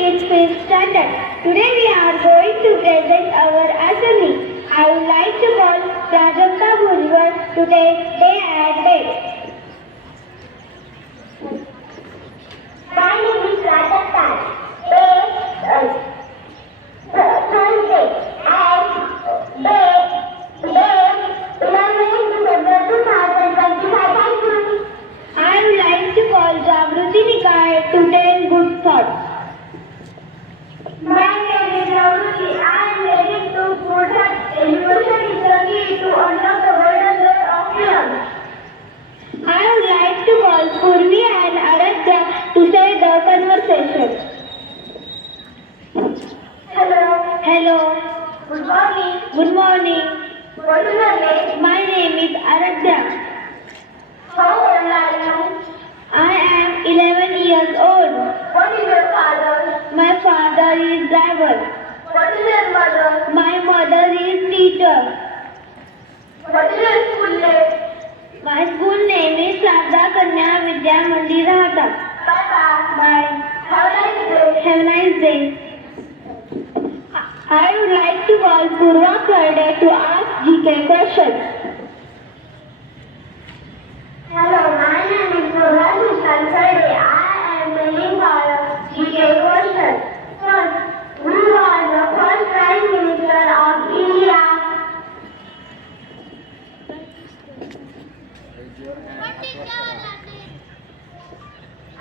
It's fifth standard. Today we are going to present our assembly. I would like to call Prajakta Bhujbal to take day and date. My name is Prajakta. Thursday and date 11 December 2025. Thank you. I would like to call Jagruti Nikay to tell good thoughts. My name is Jagruti. I am ready to put up education is the key to unlock the golden door of freedom. I would like to call Purvi and Aradhya to say the conversation. Hello. Hello. Good morning. Good morning. What is your name? My name is Aradhya. How old are you? I am 11 years old. What is your father? My father is driver. What is your mother? My mother is teacher. What is your school name? My school name is Shraddha Kanya Vidya Mandir Hata. Bye. Have a nice day. Have a nice day. I would like to call Purva Karde to ask GK questions. Hello, my name is Purva Karde. I am bringing for GK questions. First, who was the first Prime Minister of India?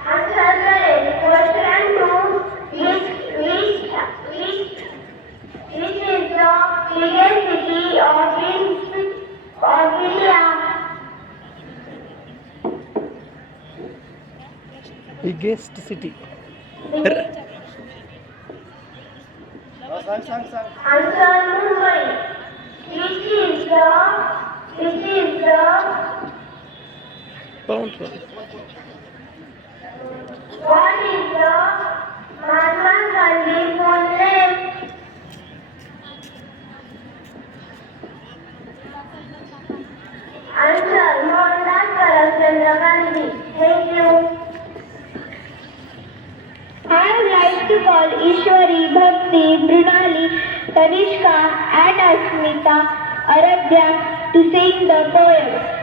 Answer correct. Question 2. Which is the biggest city of India? Biggest city. Answer Mumbai. Which is the Pound. what is the Mahatma Gandhi full name? Answer Mohandas Karamchandra Gandhi. Thank you. I would like to call Ishwari, Bhakti, Brunali, Tanishka and Asmita Aradhya to sing the poem.